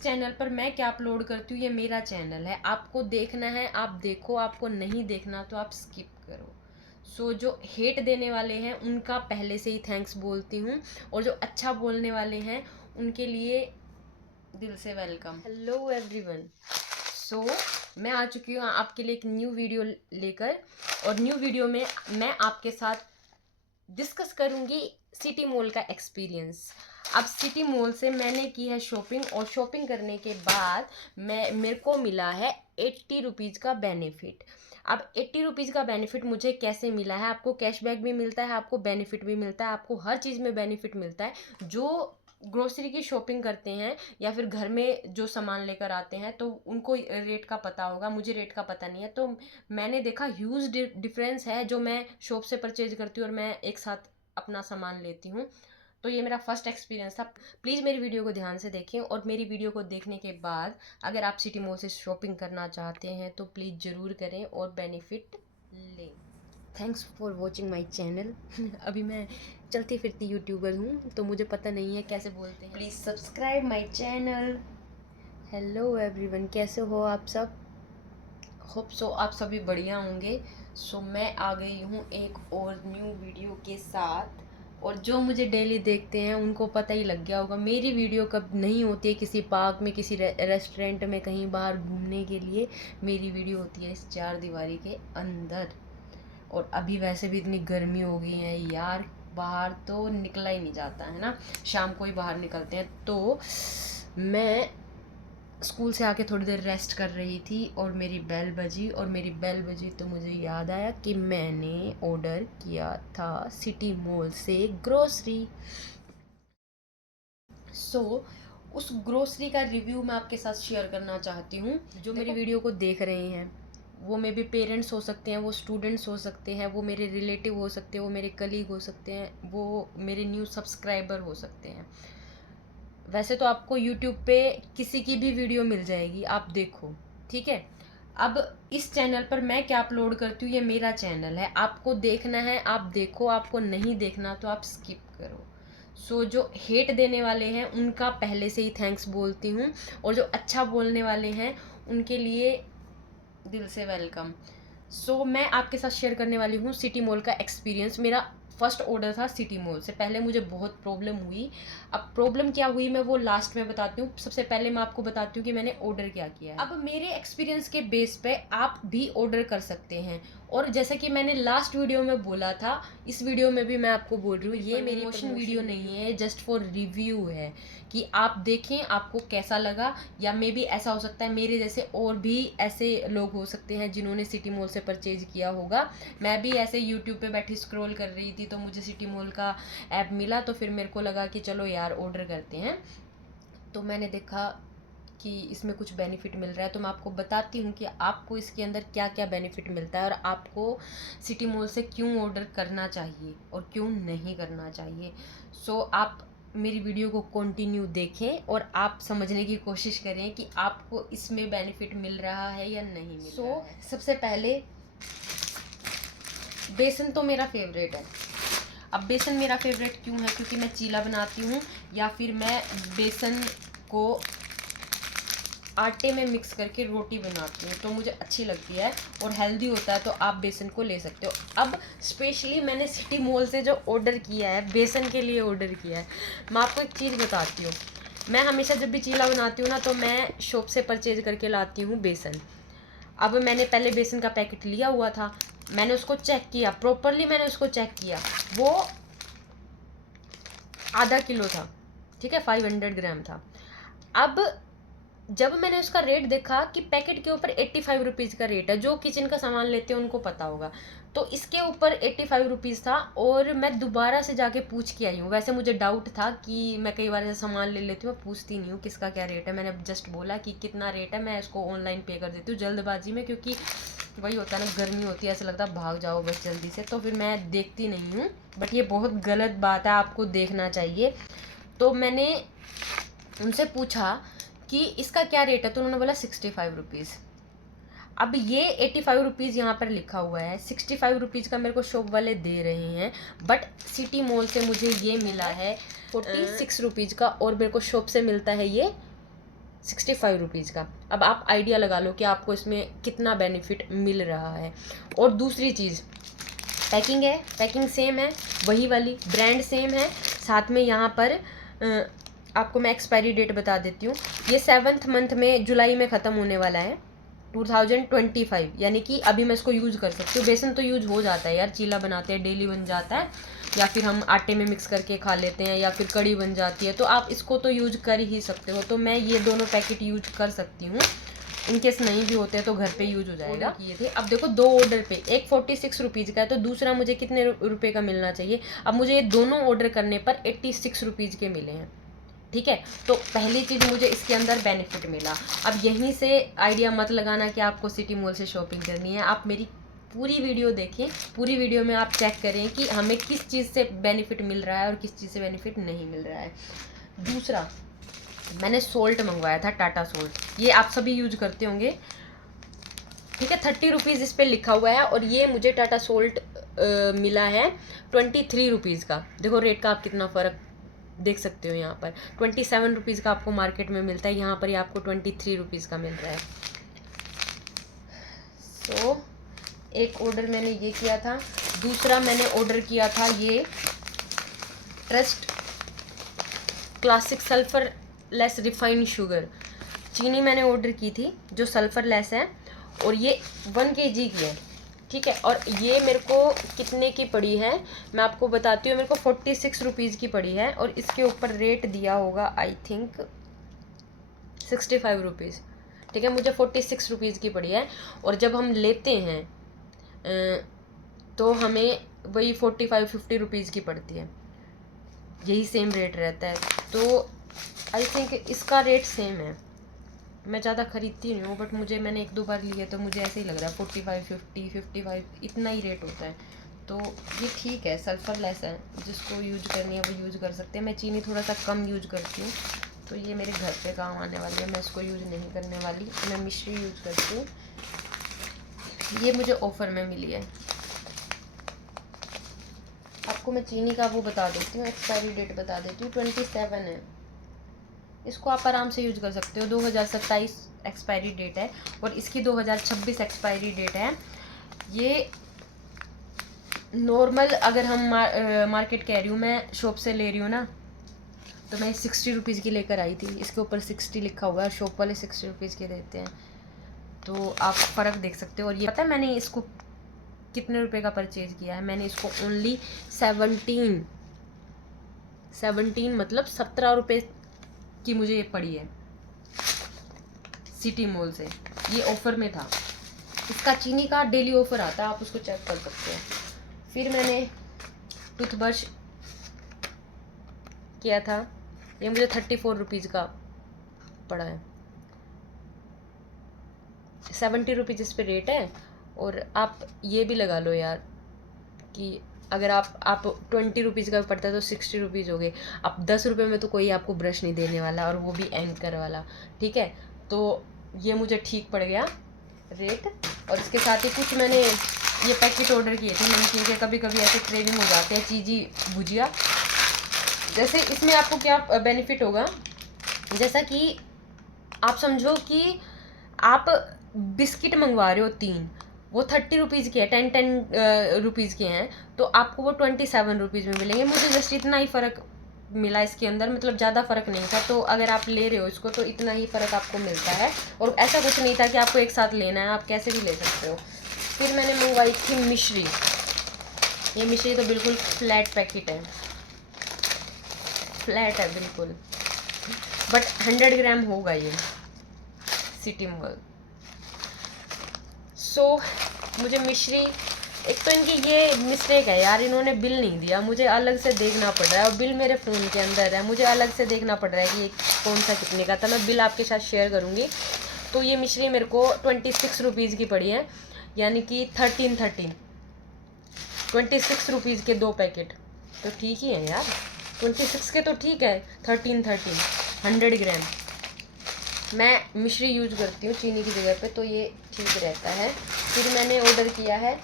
इस चैनल पर मैं क्या अपलोड करती हूँ ये मेरा चैनल है, आपको देखना है आप देखो, आपको नहीं देखना तो आप स्किप करो। सो जो हेट देने वाले हैं उनका पहले से ही थैंक्स बोलती हूँ, और जो अच्छा बोलने वाले हैं उनके लिए दिल से वेलकम। हेलो एवरीवन, सो मैं आ चुकी हूँ आपके लिए एक न्यू वीडियो लेकर, और न्यू वीडियो में मैं आपके साथ डिस्कस करूँगी सिटी मॉल का एक्सपीरियंस। अब सिटी मॉल से मैंने की है शॉपिंग, और शॉपिंग करने के बाद मेरे को मिला है 80 रुपीज़ का बेनिफिट। अब 80 रुपीज़ का बेनिफिट मुझे कैसे मिला है? आपको कैशबैक भी मिलता है, आपको बेनिफिट भी मिलता है, आपको हर चीज़ में बेनिफिट मिलता है। जो ग्रोसरी की शॉपिंग करते हैं या फिर घर में जो सामान लेकर आते हैं तो उनको रेट का पता होगा, मुझे रेट का पता नहीं है। तो मैंने देखा ह्यूज डिफरेंस है जो मैं शॉप से परचेज करती हूँ और मैं एक साथ अपना सामान लेती हूँ। तो ये मेरा फर्स्ट एक्सपीरियंस था। प्लीज़ मेरी वीडियो को ध्यान से देखें, और मेरी वीडियो को देखने के बाद अगर आप सिटी मॉल से शॉपिंग करना चाहते हैं तो प्लीज़ ज़रूर करें और बेनिफिट लें। Thanks for watching my channel. अभी मैं चलती फिरती यूट्यूबर हूँ तो मुझे पता नहीं है कैसे बोलते हैं। Please subscribe my channel. Hello everyone, कैसे हो आप सब? होप सो आप सभी बढ़िया होंगे। सो मैं आ गई हूँ एक और न्यू वीडियो के साथ, और जो मुझे डेली देखते हैं उनको पता ही लग गया होगा मेरी वीडियो कब नहीं होती है किसी पार्क में, किसी रेस्टोरेंट में, कहीं बाहर घूमने के लिए। मेरी वीडियो होती है इस चार दीवारी के अंदर। और अभी वैसे भी इतनी गर्मी हो गई है यार, बाहर तो निकला ही नहीं जाता है ना, शाम को ही बाहर निकलते हैं। तो मैं स्कूल से आके थोड़ी देर रेस्ट कर रही थी और मेरी बेल बजी, और मेरी बेल बजी तो मुझे याद आया कि मैंने ऑर्डर किया था सिटी मॉल से ग्रोसरी। सो उस ग्रोसरी का रिव्यू मैं आपके साथ शेयर करना चाहती हूँ। जो मेरी वीडियो को देख रहे हैं वो मे बी पेरेंट्स हो सकते हैं, वो स्टूडेंट्स हो सकते हैं, वो मेरे रिलेटिव हो सकते हैं, वो मेरे कलीग हो सकते हैं, वो मेरे न्यू सब्सक्राइबर हो सकते हैं। वैसे तो आपको यूट्यूब पे किसी की भी वीडियो मिल जाएगी, आप देखो, ठीक है। अब इस चैनल पर मैं क्या अपलोड करती हूँ ये मेरा चैनल है, आपको देखना है आप देखो, आपको नहीं देखना तो आप स्किप करो। सो जो हेट देने वाले हैं उनका पहले से ही थैंक्स बोलती हूँ, और जो अच्छा बोलने वाले हैं उनके लिए दिल से वेलकम। सो मैं आपके साथ शेयर करने वाली हूँ सिटी मॉल का एक्सपीरियंस। मेरा फर्स्ट ऑर्डर था सिटी मॉल से। पहले मुझे बहुत प्रॉब्लम हुई। अब प्रॉब्लम क्या हुई मैं वो लास्ट में बताती हूँ। सबसे पहले मैं आपको बताती हूँ कि मैंने ऑर्डर क्या किया है। अब मेरे एक्सपीरियंस के बेस पे आप भी ऑर्डर कर सकते हैं, और जैसा कि मैंने लास्ट वीडियो में बोला था, इस वीडियो में भी मैं आपको बोल रही हूँ, ये मेरी प्रमोशन वीडियो नहीं है, जस्ट फॉर रिव्यू है कि आप देखें आपको कैसा लगा। या मे बी ऐसा हो सकता है मेरे जैसे और भी ऐसे लोग हो सकते हैं जिन्होंने सिटी मॉल से परचेज किया होगा। मैं भी ऐसे यूट्यूब पे बैठी स्क्रॉल कर रही थी तो मुझे सिटी मॉल का ऐप मिला, तो फिर मेरे को लगा कि चलो यार ऑर्डर करते हैं। तो मैंने देखा कि इसमें कुछ बेनिफिट मिल रहा है, तो मैं आपको बताती हूँ कि आपको इसके अंदर क्या क्या बेनिफिट मिलता है, और आपको सिटी मॉल से क्यों ऑर्डर करना चाहिए और क्यों नहीं करना चाहिए। सो आप मेरी वीडियो को कंटिन्यू देखें और आप समझने की कोशिश करें कि आपको इसमें बेनिफिट मिल रहा है या नहीं मिल रहा है। सबसे पहले बेसन तो मेरा फेवरेट है। अब बेसन मेरा फेवरेट क्यों है? क्योंकि मैं चीला बनाती हूँ, या फिर मैं बेसन को आटे में मिक्स करके रोटी बनाती हूँ, तो मुझे अच्छी लगती है और हेल्दी होता है, तो आप बेसन को ले सकते हो। अब स्पेशली मैंने सिटी मॉल से जो ऑर्डर किया है, बेसन के लिए ऑर्डर किया है। मैं आपको एक चीज़ बताती हूँ, मैं हमेशा जब भी चीला बनाती हूँ ना तो मैं शॉप से परचेज करके लाती हूँ बेसन। अब मैंने पहले बेसन का पैकेट लिया हुआ था, मैंने उसको चेक किया प्रॉपरली, मैंने उसको चेक किया, वो आधा किलो था, ठीक है, 500 ग्राम था। अब जब मैंने उसका रेट देखा कि पैकेट के ऊपर 85 रुपीज़ का रेट है, जो किचन का सामान लेते हैं उनको पता होगा, तो इसके ऊपर 85 रुपीज़ था। और मैं दोबारा से जाके पूछ के आई हूँ। वैसे मुझे डाउट था कि मैं कई बार ऐसा सामान ले लेती हूँ, मैं पूछती नहीं हूँ किसका क्या रेट है, मैंने जस्ट बोला कि कितना रेट है, मैं इसको ऑनलाइन पे कर देती हूँ जल्दबाजी में, क्योंकि वही होता है ना, गर्मी होती है, ऐसा लगता है भाग जाओ बस जल्दी से, तो फिर मैं देखती नहीं हूँ। बट ये बहुत गलत बात है, आपको देखना चाहिए। तो मैंने उनसे पूछा कि इसका क्या रेट है, तो उन्होंने बोला 65 रुपीज़। अब ये 85 रुपीज़ यहाँ पर लिखा हुआ है, 65 रुपीज़ का मेरे को शॉप वाले दे रहे हैं, बट सिटी मॉल से मुझे ये मिला है 46 रुपीज़ का, और मेरे को शॉप से मिलता है ये ₹65 का। अब आप आइडिया लगा लो कि आपको इसमें कितना बेनिफिट मिल रहा है। और दूसरी चीज़, पैकिंग है, पैकिंग सेम है, वही वाली ब्रांड सेम है। साथ में यहाँ पर आपको मैं एक्सपायरी डेट बता देती हूँ। ये 7th मंथ में, जुलाई में ख़त्म होने वाला है 2025, यानी कि अभी मैं इसको यूज़ कर सकती हूँ। बेसन तो यूज़ हो जाता है यार, चीला बनाते हैं डेली बन जाता है, या फिर हम आटे में मिक्स करके खा लेते हैं, या फिर कड़ी बन जाती है, तो आप इसको तो यूज कर ही सकते हो। तो मैं ये दोनों पैकेट यूज कर सकती हूँ। इनकेस नहीं भी होते हैं तो घर पे यूज हो जाएगा। किए थे, अब देखो 2 ऑर्डर पे, एक 46 रुपीज़ का है, तो दूसरा मुझे कितने रुपए का मिलना चाहिए। अब मुझे ये दोनों ऑर्डर करने पर 86 रुपीज़ के मिले हैं, ठीक है। तो पहली चीज़ मुझे इसके अंदर बेनिफिट मिला। अब यहीं से आइडिया मत लगाना कि आपको सिटी मॉल से शॉपिंग करनी है। आप मेरी पूरी वीडियो देखें, पूरी वीडियो में आप चेक करें कि हमें किस चीज़ से बेनिफिट मिल रहा है और किस चीज़ से बेनिफिट नहीं मिल रहा है। दूसरा, मैंने सोल्ट मंगवाया था, टाटा सोल्ट, ये आप सभी यूज करते होंगे, ठीक है। 30 रुपीज़ इस पर लिखा हुआ है, और ये मुझे टाटा सोल्ट मिला है 23 रुपीज़ का। देखो रेट का आप कितना फ़र्क देख सकते हो। यहाँ पर 27 रुपीज़ का आपको मार्केट में मिलता है, यहाँ पर ये आपको 23 रुपीज़ का मिल रहा है। सो एक ऑर्डर मैंने ये किया था। दूसरा मैंने ऑर्डर किया था ये trust classic sulphur less refined sugar चीनी मैंने ऑर्डर की थी, जो सल्फर लेस है, और ये 1 kg की है, ठीक है। और ये मेरे को कितने की पड़ी है मैं आपको बताती हूँ। मेरे को 46 रुपीज़ की पड़ी है, और इसके ऊपर रेट दिया होगा आई थिंक 65 रुपीज़, ठीक है। मुझे 46 रुपीज़ की पड़ी है, और जब हम लेते हैं तो हमें वही 45-50 रुपीज़ की पड़ती है, यही सेम रेट रहता है। तो आई थिंक इसका रेट सेम है। मैं ज़्यादा ख़रीदती नहीं हूँ, बट मैंने 1-2 बार लिए तो मुझे ऐसे ही लग रहा है 45-50-55 इतना ही रेट होता है। तो ये ठीक है, सल्फर लेस है, जिसको यूज करनी है वो यूज़ कर सकते हैं। मैं चीनी थोड़ा सा कम यूज करती हूँ, तो ये मेरे घर पे काम आने वाली है, मैं इसको यूज़ नहीं करने वाली। मैं मिश्री यूज़ करती हूँ, ये मुझे ऑफ़र में मिली है। आपको मैं चीनी का वो बता देती हूँ, एक्सपायरी डेट बता देती हूँ, 27 है। इसको आप आराम से यूज कर सकते हो। 2027 एक्सपायरी डेट है, और इसकी 2026 एक्सपायरी डेट है। ये नॉर्मल अगर हम मार्केट कह रही हूँ, मैं शॉप से ले रही हूँ ना, तो मैं 60 रुपीज़ की लेकर आई थी। इसके ऊपर 60 लिखा हुआ है, शॉप वाले 60 रुपीज़ के देते हैं, तो आप फ़र्क देख सकते हो। और ये पता है मैंने इसको कितने रुपए का परचेज़ किया है। मैंने इसको ओनली 17 मतलब 17 रुपये की मुझे ये पड़ी है सिटी मॉल से। ये ऑफ़र में था, इसका चीनी का डेली ऑफ़र आता है, आप उसको चेक कर सकते हो। फिर मैंने टूथब्रश किया था, ये मुझे 34 रुपीज़ का पड़ा है, 70 रुपीज़ इस पे रेट है। और आप ये भी लगा लो यार कि अगर आप 20 रुपीज़ का पड़ता है तो 60 रुपीज़ हो गए। अब 10 रुपये में तो कोई आपको ब्रश नहीं देने वाला, और वो भी एंकर वाला, ठीक है। तो ये मुझे ठीक पड़ गया रेट। और इसके साथ ही कुछ मैंने ये पैकेट ऑर्डर किए थे नमकीन के। कभी कभी ऐसे क्रेविंग हो जाते हैं चीज़ी भुजिया। जैसे इसमें आपको क्या बेनिफिट होगा, जैसा कि आप समझो कि आप बिस्किट मंगवा रहे हो 3, वो 30 रुपीज़ के हैं, 10 रुपीज़ के हैं, तो आपको वो 27 रुपीज़ में मिलेंगे। मुझे जस्ट इतना ही फ़र्क मिला इसके अंदर, मतलब ज़्यादा फ़र्क नहीं था। तो अगर आप ले रहे हो इसको तो इतना ही फ़र्क आपको मिलता है, और ऐसा कुछ नहीं था कि आपको एक साथ लेना है, आप कैसे भी ले सकते हो। फिर मैंने मंगवाई थी मिश्री। ये मिश्री तो बिल्कुल फ्लैट पैकेट है, फ्लैट है बिल्कुल, बट 100 ग्राम होगा ये सिटी मॉल। सो मुझे मिश्री, एक तो इनकी ये मिस्टेक है यार, इन्होंने बिल नहीं दिया, मुझे अलग से देखना पड़ रहा है, और बिल मेरे फ़ोन के अंदर है, मुझे अलग से देखना पड़ रहा है कि ये कौन सा कितने का था। मैं बिल आपके साथ शेयर करूँगी। तो ये मिश्री मेरे को 26 रुपीज़ की पड़ी है, यानी कि 26 रुपीज़ के 2 पैकेट, तो ठीक ही है यार। 26 के तो ठीक है, 13 100 ग्राम। मैं मिश्री यूज करती हूँ चीनी की जगह पे, तो ये ठीक रहता है। फिर मैंने ऑर्डर किया है,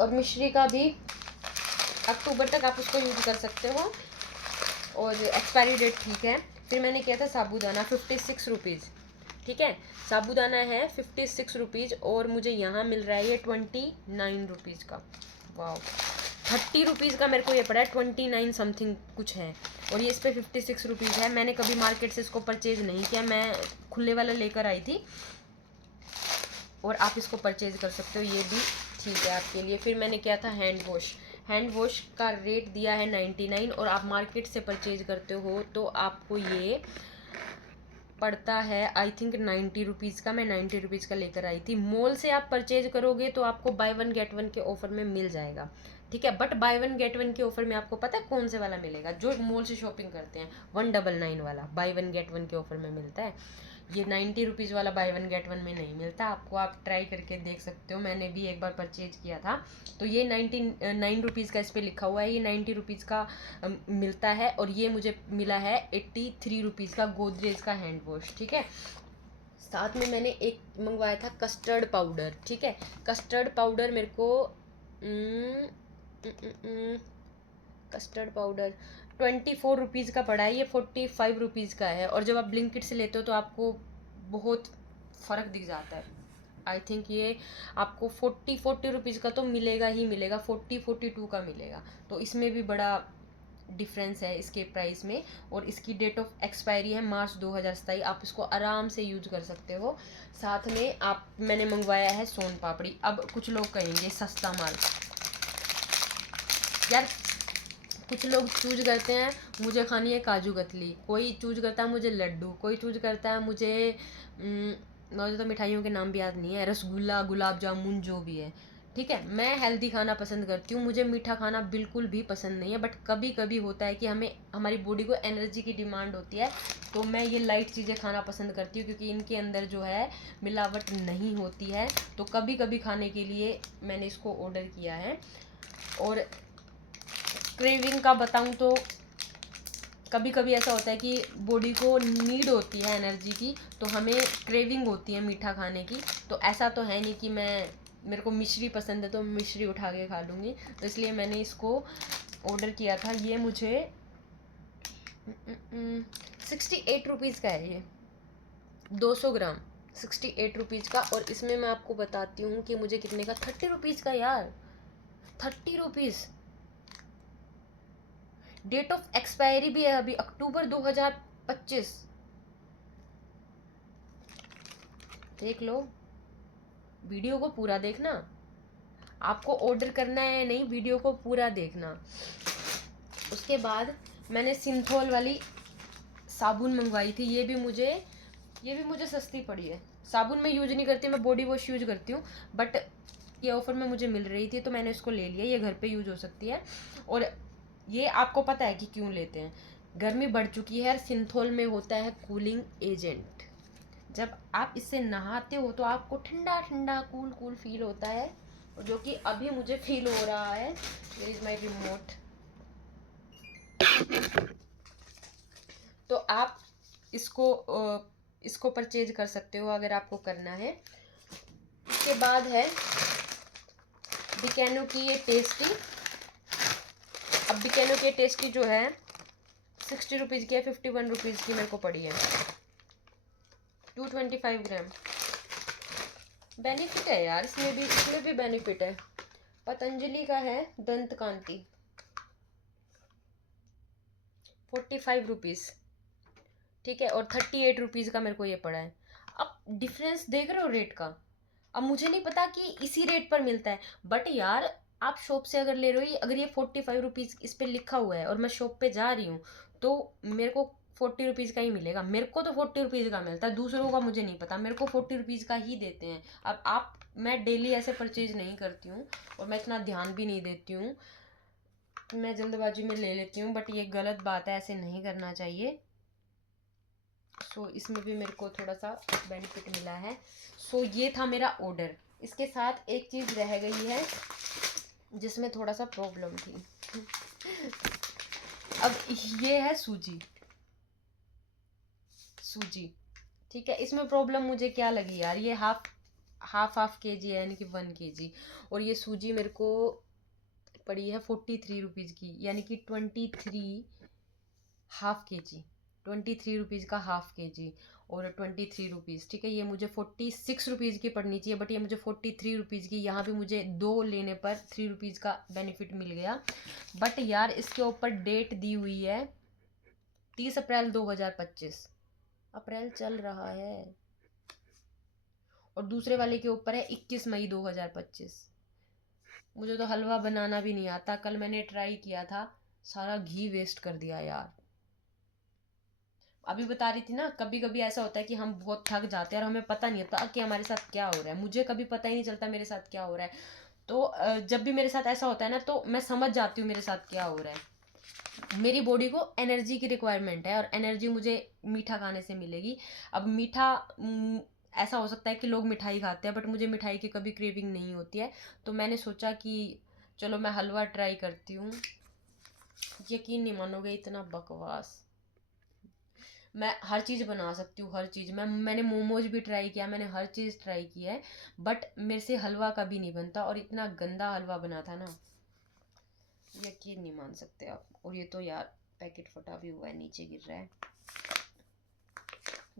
और मिश्री का भी अक्टूबर तक आप उसको यूज कर सकते हो, और एक्सपायरी डेट ठीक है। फिर मैंने किया था साबूदाना 56 रुपीज़, ठीक है। साबूदाना है 56 रुपीज़ और मुझे यहाँ मिल रहा है ये 29 रुपीज़ का। वाह, 30 रुपीज़ का मेरे को ये पड़ा है, 29 समथिंग कुछ है, और ये इस पर 56 रुपीज़ है। मैंने कभी मार्केट से इसको परचेज़ नहीं किया, मैं खुले वाला लेकर आई थी, और आप इसको परचेज़ कर सकते हो, ये भी ठीक है आपके लिए। फिर मैंने किया था हैंड वॉश। हैंड वॉश का रेट दिया है 99, और आप मार्केट से परचेज़ करते हो तो आपको ये पड़ता है आई थिंक 90 रुपीज़ का। मैं 90 रुपीज़ का लेकर आई थी। मॉल से आप परचेज करोगे तो आपको बाय वन गेट वन के ऑफर में मिल जाएगा, ठीक है। But by one get one के ऑफर में आपको पता है कौन से वाला मिलेगा? जो मॉल से शॉपिंग करते हैं, 199 वाला बाय वन गेट वन के ऑफर में मिलता है। ये 90 रुपीज़ वाला बाय वन गेट वन में नहीं मिलता आपको, आप ट्राई करके देख सकते हो। मैंने भी एक बार परचेज किया था, तो ये 99 रुपीज़ का इस पर लिखा हुआ है, ये 90 रुपीज़ का मिलता है। और ये मुझे मिला है 83 रुपीज़ का गोदरेज का हैंड वॉश, ठीक है। साथ में मैंने एक मंगवाया था कस्टर्ड पाउडर, ठीक है। कस्टर्ड पाउडर मेरे को कस्टर्ड पाउडर 24 रुपीज़ का पड़ा है, ये 45 रुपीज़ का है। और जब आप ब्लिंकिट से लेते हो तो आपको बहुत फ़र्क दिख जाता है। आई थिंक ये आपको 40 रुपीज़ का तो मिलेगा ही मिलेगा, 42 का मिलेगा। तो इसमें भी बड़ा डिफरेंस है इसके प्राइस में। और इसकी डेट ऑफ एक्सपायरी है मार्च 2027, आप इसको आराम से यूज कर सकते हो। साथ में मैंने मंगवाया है सोन पापड़ी। अब कुछ लोग कहेंगे सस्ता माल, यार कुछ लोग चूज करते हैं मुझे खानी है काजू कतली, कोई चूज करता है मुझे लड्डू, कोई चूज करता है मुझे मुझे तो मिठाइयों के नाम भी याद नहीं है, रसगुल्ला, गुलाब जामुन, जो भी है, ठीक है। मैं हेल्दी खाना पसंद करती हूँ, मुझे मीठा खाना बिल्कुल भी पसंद नहीं है। बट कभी कभी होता है कि हमें हमारी बॉडी को एनर्जी की डिमांड होती है, तो मैं ये लाइट चीज़ें खाना पसंद करती हूँ क्योंकि इनके अंदर जो है मिलावट नहीं होती है। तो कभी कभी खाने के लिए मैंने इसको ऑर्डर किया है। और क्रेविंग का बताऊं तो कभी कभी ऐसा होता है कि बॉडी को नीड होती है एनर्जी की, तो हमें क्रेविंग होती है मीठा खाने की। तो ऐसा तो है नहीं कि मेरे को मिश्री पसंद है तो मिश्री उठा के खा लूँगी, तो इसलिए मैंने इसको ऑर्डर किया था। ये मुझे 68 रुपीज़ का है, ये 200 ग्राम 68 रुपीज़ का। और इसमें मैं आपको बताती हूँ कि मुझे कितने का, 30 रुपीज़ का यार, 30 रुपीज़। डेट ऑफ एक्सपायरी भी है अभी अक्टूबर 2025, देख लो। वीडियो को पूरा देखना, आपको ऑर्डर करना है नहीं, वीडियो को पूरा देखना। उसके बाद मैंने सिंथोल वाली साबुन मंगवाई थी, ये भी मुझे सस्ती पड़ी है। साबुन मैं यूज नहीं करती, मैं बॉडी वॉश यूज करती हूँ, बट ये ऑफर में मुझे मिल रही थी तो मैंने इसको ले लिया। ये घर पे यूज हो सकती है। और ये आपको पता है कि क्यों लेते हैं, गर्मी बढ़ चुकी है और सिंथोल में होता है कूलिंग एजेंट। जब आप इससे नहाते हो तो आपको ठंडा ठंडा कूल कूल फील होता है, जो कि अभी मुझे फील हो रहा है। Where is my remote. तो आप इसको परचेज कर सकते हो अगर आपको करना है। उसके बाद है बिकानो की ये टेस्टी। अब बिकानो की टेस्टी जो है 60 रुपीज़ की है, 51 रुपीज़ की मेरे को पड़ी है, 225 ग्राम। बेनिफिट है यार, इसमें भी बेनिफिट है। पतंजलि का है दंत कांति, 45 रुपीज़, ठीक है। और 38 रुपीज़ का मेरे को ये पड़ा है। अब डिफरेंस देख रहे हो रेट का। अब मुझे नहीं पता कि इसी रेट पर मिलता है, बट यार आप शॉप से अगर ले रहे हो, अगर ये 45 रुपीज़ इस पर लिखा हुआ है और मैं शॉप पे जा रही हूँ तो मेरे को 40 रुपीज़ का ही मिलेगा। मेरे को तो 40 रुपीज़ का मिलता है, दूसरों का मुझे नहीं पता, मेरे को 40 रुपीज़ का ही देते हैं। अब मैं डेली ऐसे परचेज नहीं करती हूँ और मैं इतना ध्यान भी नहीं देती हूँ, मैं जल्दबाजी में ले लेती हूँ, बट ये गलत बात है, ऐसे नहीं करना चाहिए। सो इसमें भी मेरे को थोड़ा सा बेनिफिट मिला है। सो ये था मेरा ऑर्डर। इसके साथ एक चीज़ रह गई है जिसमें थोड़ा सा प्रॉब्लम थी। अब ये है सूजी, ठीक है। इसमें प्रॉब्लम मुझे क्या लगी यार, ये हाफ केजी है, यानी कि 1 केजी। और ये सूजी मेरे को पड़ी है 43 रुपीज़ की, यानी कि 23 हाफ केजी, ₹23 का ½ kg और ₹23, ठीक है। ये मुझे ₹46 की पड़नी चाहिए, बट ये मुझे ₹43 की, यहाँ भी मुझे 2 लेने पर ₹3 का बेनिफिट मिल गया। बट यार इसके ऊपर डेट दी हुई है 30 अप्रैल 2025, अप्रैल चल रहा है, और दूसरे वाले के ऊपर है 21 मई 2025। मुझे तो हलवा बनाना भी नहीं आता, कल मैंने ट्राई किया था, सारा घी वेस्ट कर दिया यार। अभी बता रही थी ना, कभी कभी ऐसा होता है कि हम बहुत थक जाते हैं और हमें पता नहीं होता कि हमारे साथ क्या हो रहा है। मुझे कभी पता ही नहीं चलता मेरे साथ क्या हो रहा है। तो जब भी मेरे साथ ऐसा होता है ना, तो मैं समझ जाती हूँ मेरे साथ क्या हो रहा है। मेरी बॉडी को एनर्जी की रिक्वायरमेंट है, और एनर्जी मुझे मीठा खाने से मिलेगी। अब मीठा ऐसा हो सकता है कि लोग मिठाई खाते हैं, बट मुझे मिठाई की कभी क्रेविंग नहीं होती है। तो मैंने सोचा कि चलो मैं हलवा ट्राई करती हूँ। यकीन नहीं मानोगे, इतना बकवास। मैं हर चीज़ बना सकती हूँ, हर चीज़। मैंने मोमोज भी ट्राई किया, मैंने हर चीज़ ट्राई की है, बट मेरे से हलवा कभी नहीं बनता। और इतना गंदा हलवा बना था ना, यकीन नहीं मान सकते आप। और ये तो यार पैकेट फटा भी हुआ है, नीचे गिर रहा है,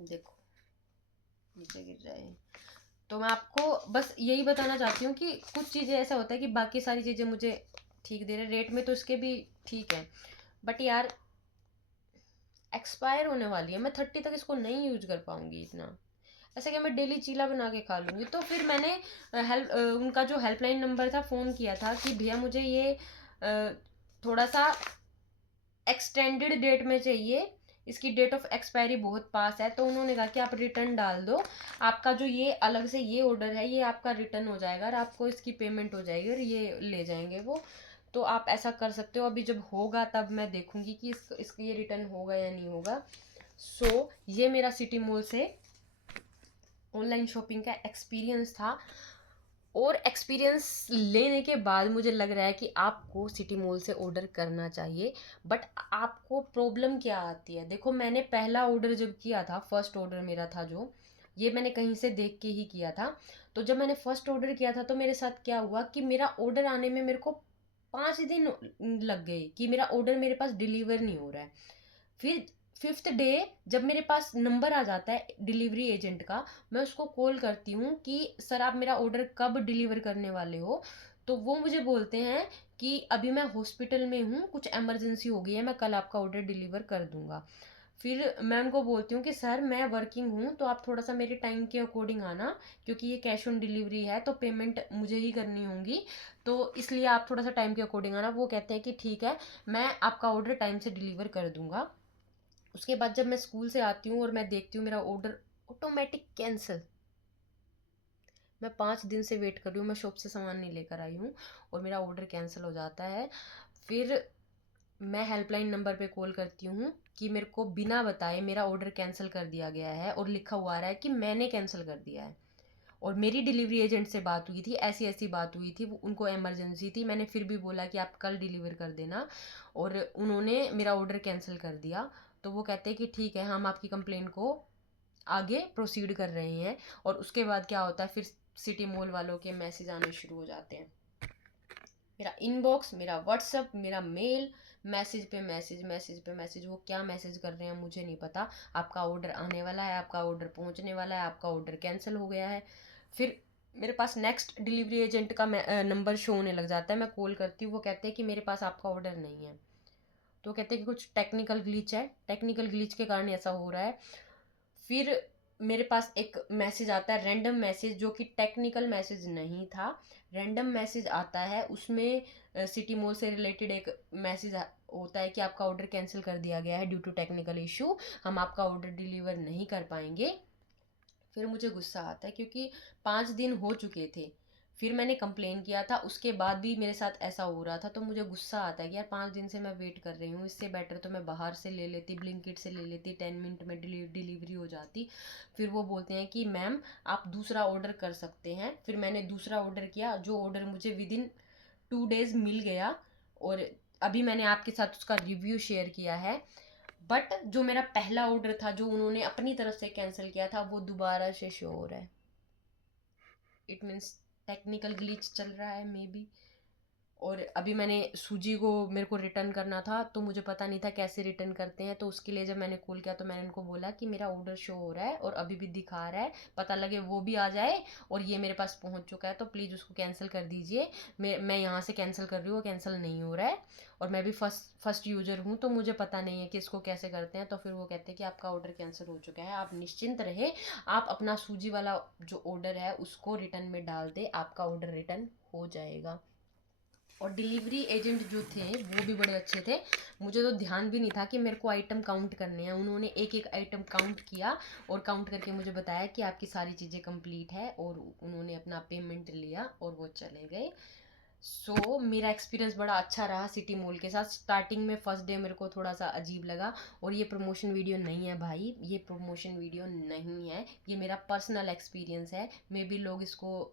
देखो नीचे गिर रहा है। तो मैं आपको बस यही बताना चाहती हूँ कि कुछ चीज़ें ऐसा होता है कि बाकी सारी चीज़ें मुझे ठीक दे रहे, रेट में तो इसके भी ठीक है, बट यार एक्सपायर होने वाली है, मैं 30 तक इसको नहीं यूज कर पाऊंगी इतना। ऐसा क्या मैं डेली चीला बना के खा लूँगी? तो फिर मैंने उनका जो हेल्पलाइन नंबर था फ़ोन किया था कि भैया मुझे ये थोड़ा सा एक्सटेंडेड डेट में चाहिए, इसकी डेट ऑफ एक्सपायरी बहुत पास है। तो उन्होंने कहा कि आप रिटर्न डाल दो, आपका जो ये अलग से ये ऑर्डर है ये आपका रिटर्न हो जाएगा, और आपको इसकी पेमेंट हो जाएगी, और ये ले जाएंगे वो। तो आप ऐसा कर सकते हो, अभी जब होगा तब मैं देखूंगी कि इसका ये रिटर्न होगा या नहीं होगा। सो ये मेरा सिटी मॉल से ऑनलाइन शॉपिंग का एक्सपीरियंस था। और एक्सपीरियंस लेने के बाद मुझे लग रहा है कि आपको सिटी मॉल से ऑर्डर करना चाहिए। बट आपको प्रॉब्लम क्या आती है, देखो मैंने पहला ऑर्डर जब किया था, फर्स्ट ऑर्डर मेरा था जो, ये मैंने कहीं से देख के ही किया था। तो जब मैंने फर्स्ट ऑर्डर किया था तो मेरे साथ क्या हुआ कि मेरा ऑर्डर आने में मेरे को 5 दिन लग गए, कि मेरा ऑर्डर मेरे पास डिलीवर नहीं हो रहा है। फिर 5th डे जब मेरे पास नंबर आ जाता है डिलीवरी एजेंट का, मैं उसको कॉल करती हूँ कि सर आप मेरा ऑर्डर कब डिलीवर करने वाले हो। तो वो मुझे बोलते हैं कि अभी मैं हॉस्पिटल में हूँ, कुछ इमरजेंसी हो गई है, मैं कल आपका ऑर्डर डिलीवर कर दूंगा। फिर मैं उनको बोलती हूँ कि सर मैं वर्किंग हूँ, तो आप थोड़ा सा मेरे टाइम के अकॉर्डिंग आना, क्योंकि ये कैश ऑन डिलीवरी है तो पेमेंट मुझे ही करनी होगी, तो इसलिए आप थोड़ा सा टाइम के अकॉर्डिंग आना। वो कहते हैं कि ठीक है, मैं आपका ऑर्डर टाइम से डिलीवर कर दूंगा। उसके बाद जब मैं स्कूल से आती हूँ और मैं देखती हूँ मेरा ऑर्डर ऑटोमेटिक कैंसिल। मैं 5 दिन से वेट कर रही हूँ, मैं शॉप से सामान नहीं लेकर आई हूँ, और मेरा ऑर्डर कैंसिल हो जाता है। फिर मैं हेल्पलाइन नंबर पे कॉल करती हूँ कि मेरे को बिना बताए मेरा ऑर्डर कैंसिल कर दिया गया है, और लिखा हुआ आ रहा है कि मैंने कैंसिल कर दिया है। और मेरी डिलीवरी एजेंट से बात हुई थी, ऐसी ऐसी बात हुई थी, वो उनको इमरजेंसी थी, मैंने फिर भी बोला कि आप कल डिलीवर कर देना, और उन्होंने मेरा ऑर्डर कैंसिल कर दिया। तो वो कहते हैं कि ठीक है, हम आपकी कंप्लेन को आगे प्रोसीड कर रहे हैं। और उसके बाद क्या होता है, फिर सिटी मॉल वालों के मैसेज आने शुरू हो जाते हैं, मेरा इनबॉक्स, मेरा व्हाट्सअप, मेरा मेल, मैसेज पे मैसेज, मैसेज पे मैसेज। वो क्या मैसेज कर रहे हैं मुझे नहीं पता, आपका ऑर्डर आने वाला है, आपका ऑर्डर पहुंचने वाला है, आपका ऑर्डर कैंसिल हो गया है। फिर मेरे पास नेक्स्ट डिलीवरी एजेंट का नंबर शो होने लग जाता है, मैं कॉल करती हूँ, वो कहते हैं कि मेरे पास आपका ऑर्डर नहीं है। तो कहते हैं कि कुछ टेक्निकल ग्लिच है, टेक्निकल ग्लिच के कारण ऐसा हो रहा है। फिर मेरे पास एक मैसेज आता है, रैंडम मैसेज, जो कि टेक्निकल मैसेज नहीं था, रैंडम मैसेज आता है। उसमें सिटी मॉल से रिलेटेड एक मैसेज होता है कि आपका ऑर्डर कैंसिल कर दिया गया है ड्यू टू टेक्निकल इशू, हम आपका ऑर्डर डिलीवर नहीं कर पाएंगे। फिर मुझे गुस्सा आता है, क्योंकि 5 दिन हो चुके थे, फिर मैंने कंप्लेन किया था, उसके बाद भी मेरे साथ ऐसा हो रहा था। तो मुझे गुस्सा आता है कि यार 5 दिन से मैं वेट कर रही हूँ, इससे बेटर तो मैं बाहर से ले लेती, ब्लिंकिट से ले लेती, 10 मिनट में डिलीवरी हो जाती। फिर वो बोलते हैं कि मैम आप दूसरा ऑर्डर कर सकते हैं। फिर मैंने दूसरा ऑर्डर किया, जो ऑर्डर मुझे विदिन 2 डेज मिल गया, और अभी मैंने आपके साथ उसका रिव्यू शेयर किया है। बट जो मेरा पहला ऑर्डर था, जो उन्होंने अपनी तरफ से कैंसिल किया था, वो दोबारा से शो हो रहा है। इट मीन्स टेक्निकल ग्लिच चल रहा है मे बी। और अभी मैंने सूजी को मेरे को रिटर्न करना था, तो मुझे पता नहीं था कैसे रिटर्न करते हैं। तो उसके लिए जब मैंने कॉल किया तो मैंने उनको बोला कि मेरा ऑर्डर शो हो रहा है और अभी भी दिखा रहा है, पता लगे वो भी आ जाए और ये मेरे पास पहुंच चुका है, तो प्लीज़ उसको कैंसिल कर दीजिए। मैं यहाँ से कैंसिल कर रही हूँ, कैंसिल नहीं हो रहा है। और मैं भी फर्स्ट यूज़र हूँ, तो मुझे पता नहीं है कि इसको कैसे करते हैं। तो फिर वो कहते हैं कि आपका ऑर्डर कैंसिल हो चुका है, आप निश्चिंत रहे, आप अपना सूजी वाला जो ऑर्डर है उसको रिटर्न में डाल दे, आपका ऑर्डर रिटर्न हो जाएगा। और डिलीवरी एजेंट जो थे वो भी बड़े अच्छे थे। मुझे तो ध्यान भी नहीं था कि मेरे को आइटम काउंट करने हैं। उन्होंने एक एक आइटम काउंट किया और काउंट करके मुझे बताया कि आपकी सारी चीज़ें कंप्लीट है, और उन्होंने अपना पेमेंट लिया और वो चले गए। मेरा एक्सपीरियंस बड़ा अच्छा रहा सिटी मॉल के साथ। स्टार्टिंग में फर्स्ट डे मेरे को थोड़ा सा अजीब लगा। और ये प्रमोशन वीडियो नहीं है भाई, ये प्रमोशन वीडियो नहीं है, ये मेरा पर्सनल एक्सपीरियंस है। मे बी लोग इसको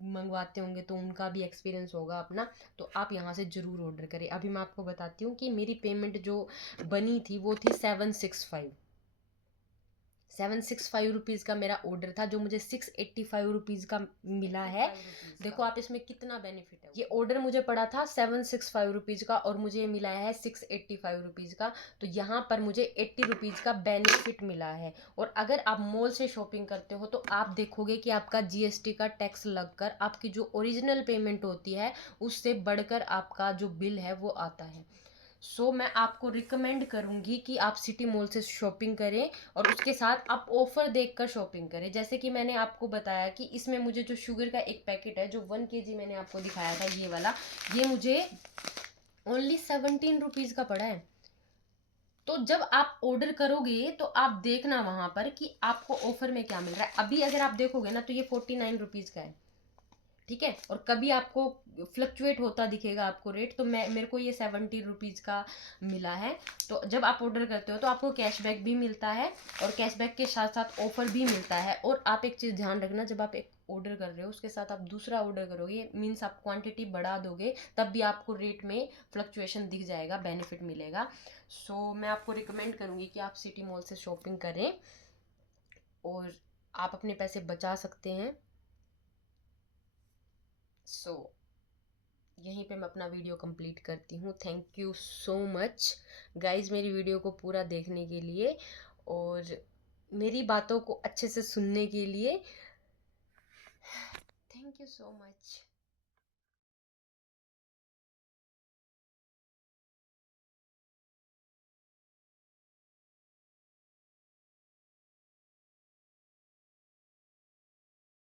मंगवाते होंगे तो उनका भी एक्सपीरियंस होगा अपना, तो आप यहाँ से ज़रूर ऑर्डर करें। अभी मैं आपको बताती हूँ कि मेरी पेमेंट जो बनी थी वो थी 765 का मेरा ऑर्डर था, जो मुझे 685 का मिला है। देखो आप इसमें कितना बेनिफिट है। ये ऑर्डर मुझे पड़ा था 765 का और मुझे मिला है 685 का। तो यहाँ पर मुझे 80 का बेनिफिट मिला है। और अगर आप मॉल से शॉपिंग करते हो तो आप देखोगे कि आपका जीएसटी का टैक्स लगकर आपकी जो ओरिजिनल पेमेंट होती है उससे बढ़कर आपका जो बिल है वो आता है। मैं आपको रिकमेंड करूंगी कि आप सिटी मॉल से शॉपिंग करें और उसके साथ आप ऑफर देखकर शॉपिंग करें। जैसे कि मैंने आपको बताया कि इसमें मुझे जो शुगर का एक पैकेट है जो 1 kg मैंने आपको दिखाया था, ये वाला, ये मुझे ओनली 17 रुपीज़ का पड़ा है। तो जब आप ऑर्डर करोगे तो आप देखना वहां पर कि आपको ऑफर में क्या मिल रहा है। अभी अगर आप देखोगे ना तो ये 49 रुपीज़ का है, ठीक है। और कभी आपको फ्लक्चुएट होता दिखेगा आपको रेट, तो मेरे को ये 70 रुपीज़ का मिला है। तो जब आप ऑर्डर करते हो तो आपको कैशबैक भी मिलता है और कैशबैक के साथ साथ ऑफर भी मिलता है। और आप एक चीज़ ध्यान रखना, जब आप एक ऑर्डर कर रहे हो उसके साथ आप दूसरा ऑर्डर करोगे, मीन्स आप क्वांटिटी बढ़ा दोगे, तब भी आपको रेट में फ्लक्चुएशन दिख जाएगा, बेनिफिट मिलेगा। मैं आपको रिकमेंड करूँगी कि आप सिटी मॉल से शॉपिंग करें और आप अपने पैसे बचा सकते हैं। सो यहीं पे मैं अपना वीडियो कंप्लीट करती हूँ। Thank you so much guys मेरी वीडियो को पूरा देखने के लिए और मेरी बातों को अच्छे से सुनने के लिए। Thank you so much.